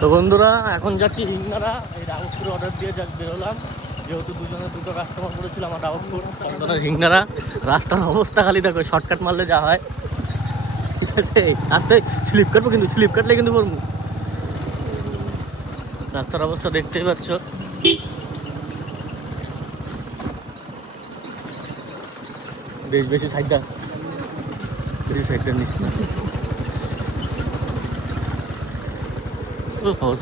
তো বন্ধুরা এখন যাচ্ছি হিংনারা, এই রাউতপুর অর্ডার দিয়ে বেরোলাম, যেহেতু দুটো কাস্টমার করেছিল আমার রাউতপুর চন্দনের হিংনারা। রাস্তার অবস্থা খালি দেখো, শর্টকাট মারলে যা হয়। ঠিক আছে, আস্তে স্লিপ কাটবো, কিন্তু স্লিপ কাটলে কিন্তু পড়বো। রাস্তার অবস্থা দেখতেই পাচ্ছ। বেশি সাইডটা নিস না।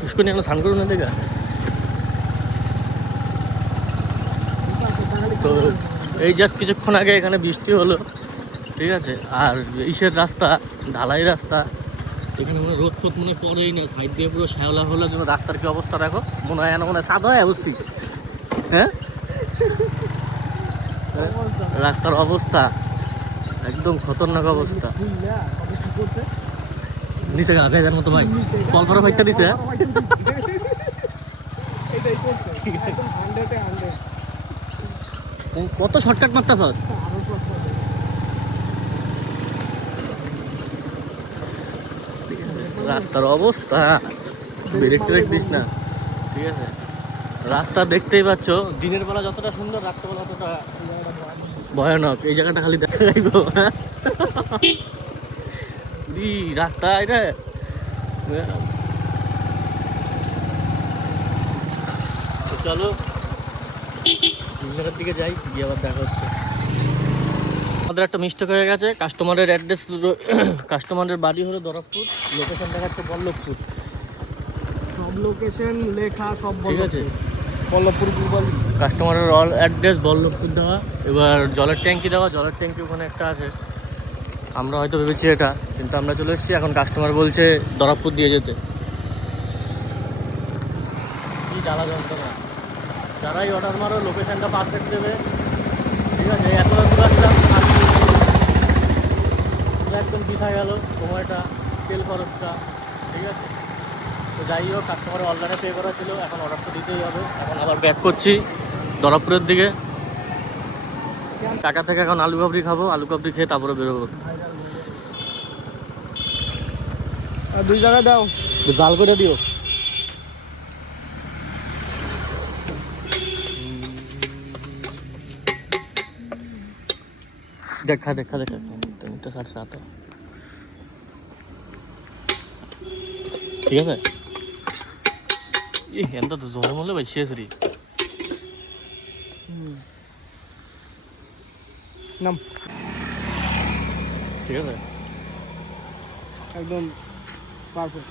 পুষ্করণী এখন স্নান করুন না দেখা। তো এই জাস্ট কিছুক্ষণ আগে এখানে বৃষ্টি হলো, ঠিক আছে। আর ইসের রাস্তা, ঢালাই রাস্তা, এখানে মনে রোদ টোদ মনে পড়েই না, সাইড দিয়ে পুরো শ্যাওলা হওয়ার জন্য রাস্তার কি অবস্থা দেখো। মনে হয় মনে হয় সাদা হয় বুঝছি। হ্যাঁ, রাস্তার অবস্থা একদম খতরনাক অবস্থা। নিচে গাছ যার মতো ভাই কলপাড়া ফাইটটা দিছে। কত শর্টকাট মারতেছ। রাস্তার অবস্থা ব্রেক ট্রেক দিস না, ঠিক আছে। রাস্তা দেখতেই পাচ্ছ, দিনের বেলা যতটা সুন্দর, রাত্রেবেলা ততটা ভয়ানক। এই জায়গাটা খালি দেখা যাইব। রাস্তা এটা চলো দিকে যাই, গিয়ে আবার দেখা হচ্ছে। আমাদের একটা মিস্টেক হয়ে গেছে, কাস্টমারের অ্যাড্রেস, কাস্টমারের বাড়ি হলো দরজপুর, লোকেশন দেখাচ্ছে বল্লভপুর। সব লোকেশন লেখা সব ঠিক আছে, বল্লভপুর পূর্বালি। কাস্টমারের অল অ্যাড্রেস বল্লভপুর দেওয়া। এবার জলের ট্যাঙ্কি দেওয়া, জলের ট্যাঙ্কি ওখানে একটা আছে। আমরা হয়তো ভেবেছি এটা, কিন্তু আমরা চলে এসেছি। এখন কাস্টমার বলছে দরজপুর দিয়ে যেতে। কি জ্বালা যন্ত্রণা। যারাই অর্ডার মারো লোকেশনটা পারফেক্ট দেবে, ঠিক আছে। এত দূর আসলাম, একদম পিঠা গেল সময়টা, তেল খরচটা, ঠিক আছে। তো যাই হোক, কাস্টমারের অনলাইনে পে করা ছিল, এখন অর্ডার তো দিতেই হবে। এখন আবার ব্যাক করছি দরজপুরের দিকে। টাকা থেকে এখন আলু কাবড়ি খাবো, আলু কাবড়ি খেয়ে তারপরে বেরোবো। দুই জায়গায় দাও, জাল করে দিও। দেখা দেখা দেখা তো 7:30 ঠিক আছে। ఎంత জোরে মরলে ভাই শেষ রে। নাম ঠিক আছে, একদম পারফেক্ট।